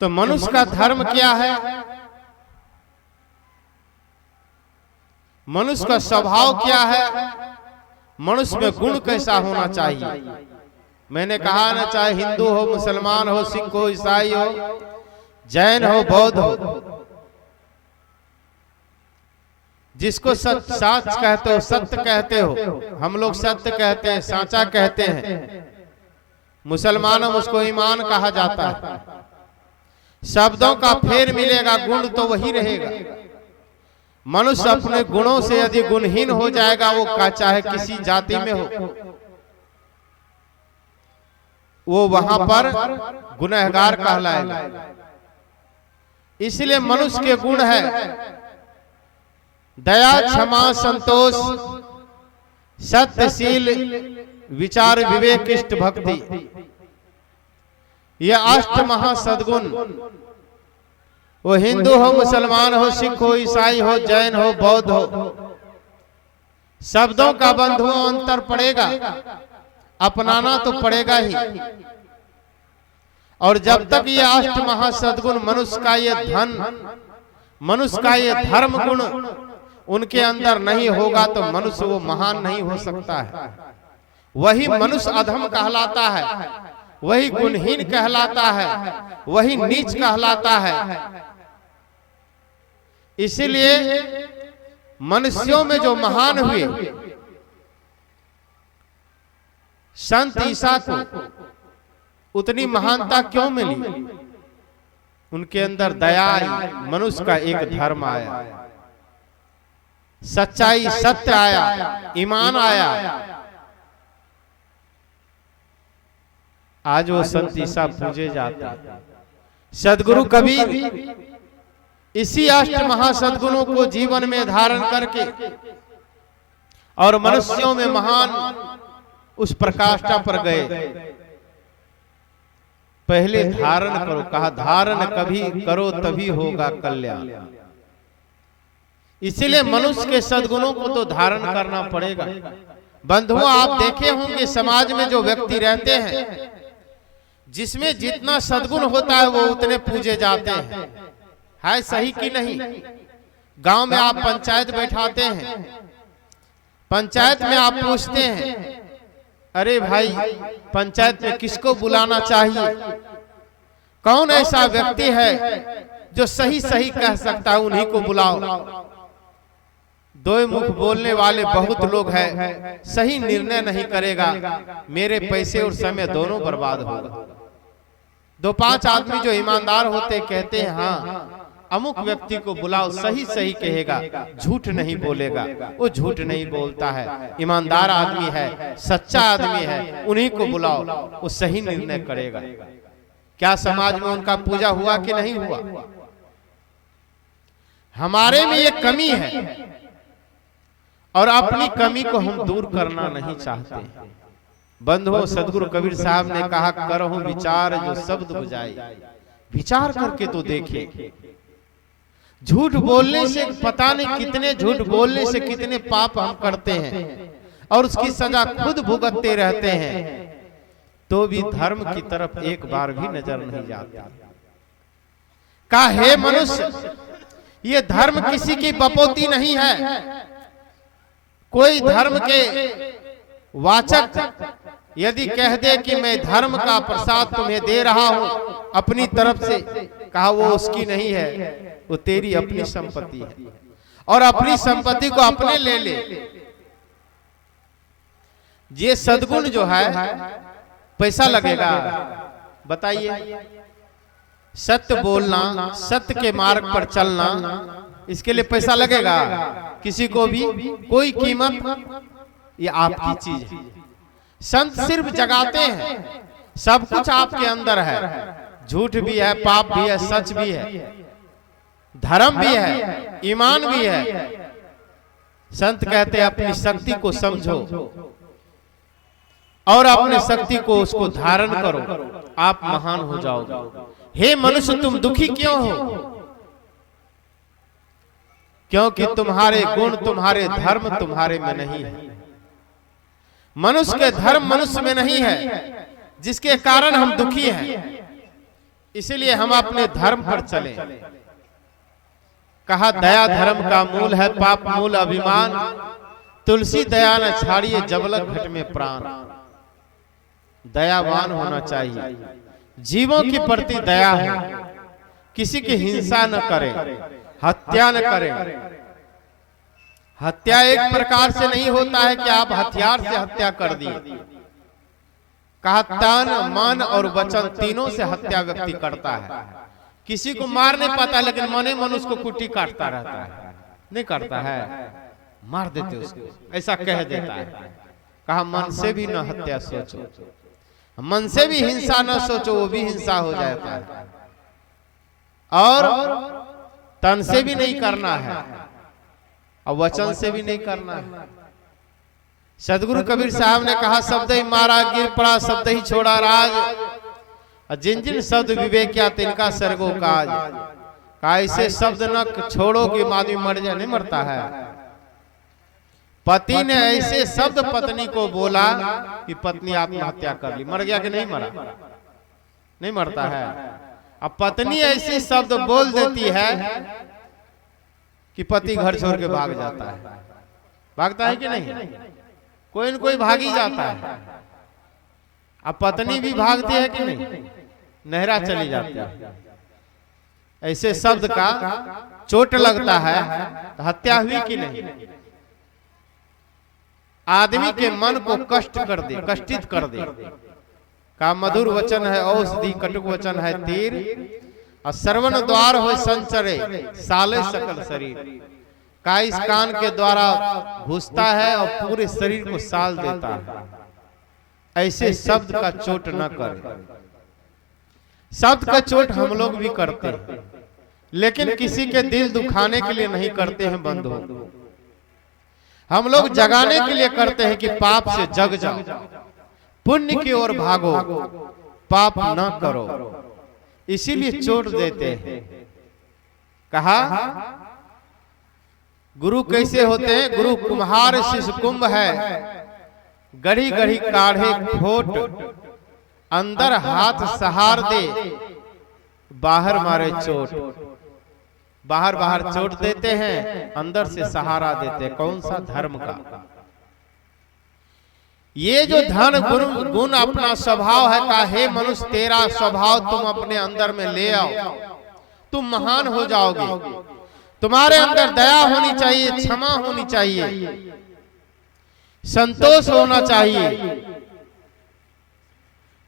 तो मनुष्य का धर्म क्या है? मनुष्य का स्वभाव क्या है? मनुष्य में गुण कैसा होना चाहिए? मैंने कहा ना, चाहे हिंदू हो, मुसलमान हो, सिख हो, ईसाई हो, जैन हो, बौद्ध हो, जिसको साच कहते हो, सत्य कहते हो, हम लोग सत्य कहते हैं, साचा कहते हैं। मुसलमानों में उसको ईमान कहा जाता है। शब्दों का फेर मिलेगा, गुण तो वही रहेगा। मनुष्य अपने गुणों से यदि गुणहीन हो जाएगा, वो चाहे किसी जाति में हो, वो वहां पर गुनहगार कहलाएगा। इसलिए मनुष्य के गुण है दया, क्षमा, संतोष, सत्यशील, विचार, विवेक, इष्ट, भक्ति। ये अष्ट महासद्गुण, वो हिंदू हो, मुसलमान हो, सिख हो, ईसाई हो, जैन हो, बौद्ध हो, शब्दों का बंधुओं अंतर पड़ेगा, अपनाना तो पड़ेगा ही। और जब तक ये अष्ट महासद्गुण, मनुष्य का ये धन, मनुष्य का ये धर्म गुण उनके अंदर नहीं होगा, तो मनुष्य वो महान नहीं हो सकता है। वही मनुष्य अधम कहलाता है, वही गुणहीन कहलाता है, वही नीच कहलाता है। इसीलिए मनुष्यों में जो महान हुए, संत ईसा को उतनी महानता क्यों मिली? उनके अंदर दया आई, मनुष्य का एक धर्म आया, सच्चाई, सत्य आया, ईमान आया। आज वो संत ईसा पूजे जाता है। सदगुरु कबीर इसी अष्ट महासद्गुणों को जीवन में धारण करके और मनुष्यों में महान उस प्रकाष्ठा पर गए। पहले धारण करो, कहा धारण कभी करो तभी होगा कल्याण। इसीलिए मनुष्य के सद्गुणों को तो धारण करना पड़ेगा। बंधुओं, आप देखे होंगे समाज में जो व्यक्ति रहते हैं, जिसमें जितना सद्गुण होता है वो उतने पूजे जाते हैं। है सही कि नहीं? गांव में आप पंचायत बैठाते हैं, पंचायत में आप पूछते हैं, अरे भाई पंचायत में किसको बुलाना चाहिए? कौन ऐसा व्यक्ति है जो सही सही कह सकता है, उन्हीं को बुलाओ। दो मुख बोलने वाले बहुत लोग हैं, सही निर्णय नहीं करेगा, मेरे पैसे और समय दोनों बर्बाद होगा। दो पांच आदमी जो ईमानदार होते कहते हैं, हाँ अमुक व्यक्ति को बुलाओ, सही सही कहेगा, झूठ नहीं बोलेगा। वो झूठ नहीं बोलता है, ईमानदार आदमी है, सच्चा आदमी है, उन्हीं को बुलाओ, वो सही निर्णय करेगा। क्या समाज में उनका पूजा हुआ कि नहीं हुआ? हमारे में ये कमी है और अपनी कमी को हम दूर करना नहीं चाहते। बंधुओं, सदगुरु कबीर साहब ने कहा, करहूं विचार जो शब्द बुझाए। विचार करके तो देखे। झूठ बोलने से पता नहीं कितने झूठ बोलने से कितने पाप हम करते हैं और उसकी सजा खुद भुगतते रहते हैं, तो भी धर्म की तरफ एक बार भी नजर नहीं जाती। कहा, हे मनुष्य, ये धर्म किसी की बपोती नहीं है। कोई धर्म के वाचक यदि कह दे कि मैं धर्म का प्रसाद तुम्हें दे रहा हूं अपनी तरफ से, कहा वो उसकी नहीं है, वो तेरी अपनी संपत्ति है और अपनी संपत्ति को अपने ले ले। ये सद्गुण जो है पैसा लगेगा? बताइए। सत्य बोलना, सत्य के मार्ग पर चलना, इसके लिए पैसा लगेगा? किसी को भी कोई कीमत? ये आपकी चीज है। संत सिर्फ जगाते हैं, सब कुछ आपके अंदर है। झूठ भी है, पाप भी है, सच भी है, धर्म भी है, ईमान भी है। संत कहते हैं अपनी शक्ति को समझो और अपने शक्ति को उसको धारण करो, आप महान हो जाओगे। हे मनुष्य, तुम दुखी क्यों हो? क्योंकि तुम्हारे गुण, तुम्हारे धर्म तुम्हारे में नहीं है। मनुष्य के धर्म मनुष्य में नहीं है, जिसके कारण हम दुखी हैं। इसीलिए हम अपने धर्म पर चले। कहा दया धर्म का मूल है, पाप मूल अभिमान, तुलसी दया न छाड़िए जबलक घट में प्राण। दयावान होना चाहिए, जीवों के प्रति दया है, किसी की हिंसा न करे, हत्या न करे। हत्या एक प्रकार से नहीं होता है कि आप हथियार से हत्या कर दिए। कहा तन मन और वचन तीनों से हत्या व्यक्ति करता है। किसी को मार नहीं पाता लेकिन मने मन उसको कुटी काटता रहता है, नहीं करता है, मार देते उसको, ऐसा कह देता है। कहा मन से भी न हत्या सोचो, मन से भी हिंसा न सोचो, वो भी हिंसा हो जाता है। और तन से भी नहीं करना है और वचन से भी नहीं करना है। सदगुरु कबीर साहब ने कहा शब्द ही मारा गिर पड़ा, शब्द ही छोड़ा राज, और जिन जिन शब्द विवेक किया तिनका सर्गो काज। कहा ऐसे शब्द न छोड़ो कि आदमी मर जाए, नहीं मरता है। पति ने ऐसे शब्द पत्नी को बोला कि पत्नी आत्महत्या कर ली, मर गया कि नहीं मरा, नहीं मरता है। अब पत्नी ऐसे शब्द बोल देती है कि पति घर छोड़ के भाग जाता है। भागता है कि नहीं, कोई न कोई भाग ही जाता है। अब पत्नी भी भागती है कि नहीं, नहरा चली जाती है। ऐसे शब्द का चोट लगता है तो हत्या हुई कि नहीं। आदमी के मन को कष्ट कर दे, कष्टित कर दे। का मधुर वचन है औषधि, कटुक वचन है तीर, और श्रवण द्वार हो संचरे साले सकल शरीर। का इस कान के द्वारा घुसता है और पूरे शरीर को साल देता है। ऐसे शब्द का चोट न करे। शब्द का चोट हम लोग भी करते हैं, लेकिन किसी के दिल दुखाने के लिए नहीं करते हैं बंधु। हम लोग जगाने के लिए करते हैं कि पाप से जग जाओ, पुण्य की ओर भागो, पाप न करो, इसीलिए चोट देते हैं। कहा गुरु कैसे होते हैं, गुरु कुम्हार शिष्य कुंभ है, गढ़ी गढ़ी काढ़े खोट, अंदर हाथ सहार दे, बाहर मारे चोट। बाहर बाहर चोट देते हैं, अंदर से सहारा देते हैं। कौन सा धर्म का। ये जो धन गुण अपना स्वभाव है, का हे मनुष्य तेरा स्वभाव तुम अपने अंदर में ले आओ, तुम महान हो जाओगे। तुम्हारे अंदर दया होनी चाहिए, क्षमा होनी चाहिए, संतोष होना चाहिए,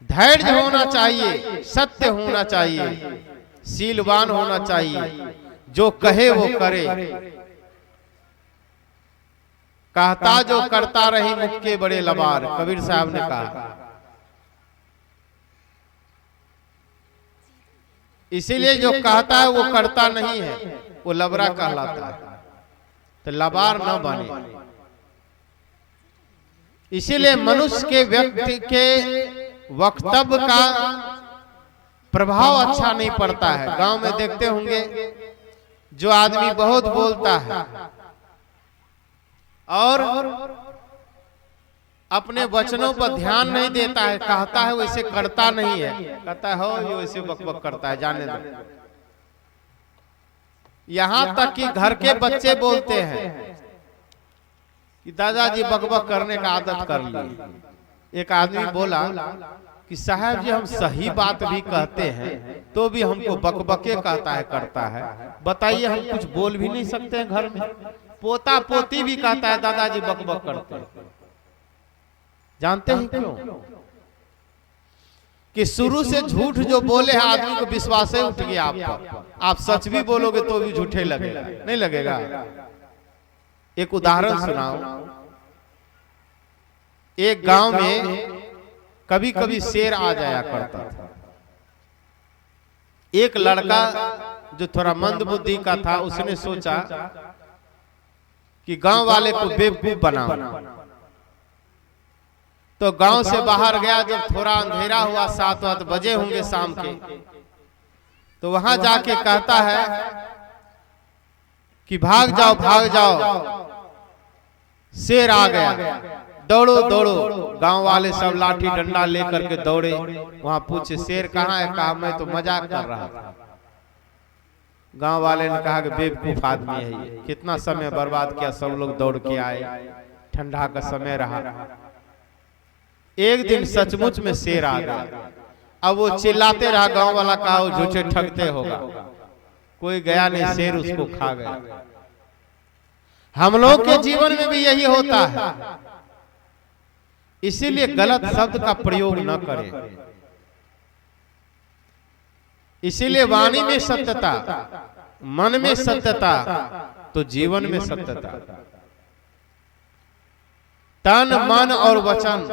धैर्य होना चाहिए, सत्य होना चाहिए, शीलवान होना चाहिए, जो कहे वो करे। कहता जो करता रही मुख के बड़े लबार, कबीर साहब ने कहा। इसीलिए जो कहता है वो करता नहीं है, वो लबरा कहलाता है। तो लबार न बने। इसीलिए मनुष्य के व्यक्ति के वक्तव्य का प्रभाव अच्छा नहीं पड़ता है। गांव में देखते होंगे जो आदमी बहुत बोलता है और अपने वचनों पर ध्यान नहीं देता है, कहता है वैसे करता नहीं है, कहता है हो ये वैसे बकबक करता है, जाने दो। यहां तक कि घर के बच्चे बोलते हैं कि दादाजी बकबक करने का आदत कर लिए। एक आदमी बोला कि साहब जी हम सही बात भी कहते हैं तो भी हमको बकबके कहता है, करता है। बताइए हम कुछ बोल भी नहीं सकते हैं घर में। पोता पोती भी कहता है दादाजी बकबक करते हैं। जानते हैं क्यों? कि शुरू से झूठ जो बोले हैं आदमी को विश्वास ही उठ गया आप पर। आप सच भी बोलोगे तो भी झूठे लगेगा, नहीं लगेगा। एक उदाहरण सुनाओ। एक गांव में कभी कभी शेर आ जाया करता था। एक लड़का जो थोड़ा मंद बुद्धि का था, उसने सोचा कि गांव वाले को बेवकूफ बनाओ। तो गांव से बाहर गया। जब थोड़ा अंधेरा हुआ, 7-8 बजे होंगे शाम के, तो वहां जाके कहता है कि भाग जाओ भाग जाओ, शेर आ गया। दौड़ो दौड़ो, गांव वाले सब लाठी डंडा लेकर के दौड़े। वहां पूछे शेर कहाँ है? कहा मैं तो मजाक कर रहा था। गांव वाले ने कहा कि बेवकूफ आदमी है ये, कितना समय बर्बाद किया, सब लोग दौड़ के आए, ठंडा का समय रहा। एक दिन सचमुच में शेर आ गया। अब वो चिल्लाते रहा, गांव वाला कहा वो झूठे ठगते होगा, कोई गया नहीं, शेर उसको खा गया। हम लोग के जीवन में भी यही होता है, इसीलिए गलत शब्द का प्रयोग न करें। इसीलिए वाणी में सत्यता, मन में सत्यता, तो जीवन में सत्यता। तन मन और वचन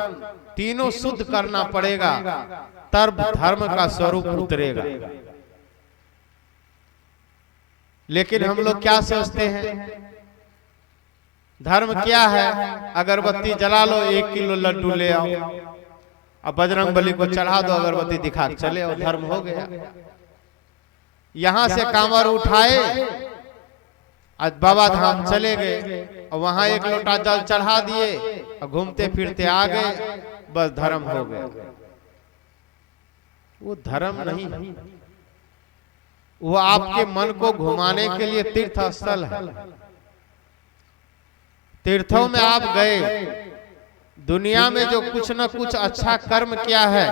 तीनों शुद्ध करना पड़ेगा, तब धर्म का स्वरूप उतरेगा। लेकिन हम लोग क्या सोचते हैं, धर्म क्या है? अगरबत्ती जला लो, 1 किलो लड्डू ले आओ, अब बजरंग बली को चढ़ा दो, अगरबत्ती दिखा चले और धर्म हो गया। यहां से कांवर उठाए, आज बाबा धाम चले गए और वहां 1 लोटा जल चढ़ा दिए और घूमते फिरते आ गए, बस धर्म हो गया। वो धर्म नहीं, वो आपके मन को घुमाने के लिए तीर्थ स्थल है। तीर्थों में आप गए, दुनिया में जो कुछ न कुछ अच्छा कर्म किया है,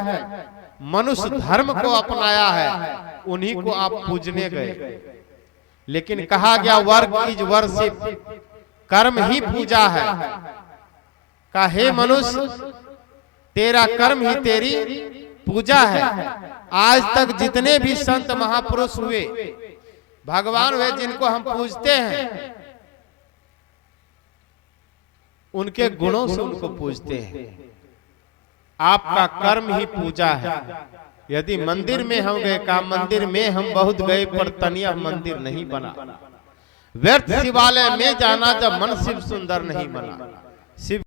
मनुष्य धर्म को अपनाया है, उन्हीं को आप पूजने गए। लेकिन कहा गया वर्क इज वर्शिप, कर्म ही पूजा है। कहा हे मनुष्य, तेरा कर्म ही तेरी पूजा है। आज तक जितने भी संत महापुरुष हुए, भगवान हुए, जिनको हम पूजते हैं, उनके गुणों से उनको पूजते हैं। आपका कर्म ही पूजा है। यदि मंदिर में हम गए, का मंदिर में हम बहुत गए, पर तनिया मंदिर नहीं बना। व्यर्थ शिवालय में जाना जब मन शिव सुंदर नहीं बना। शिव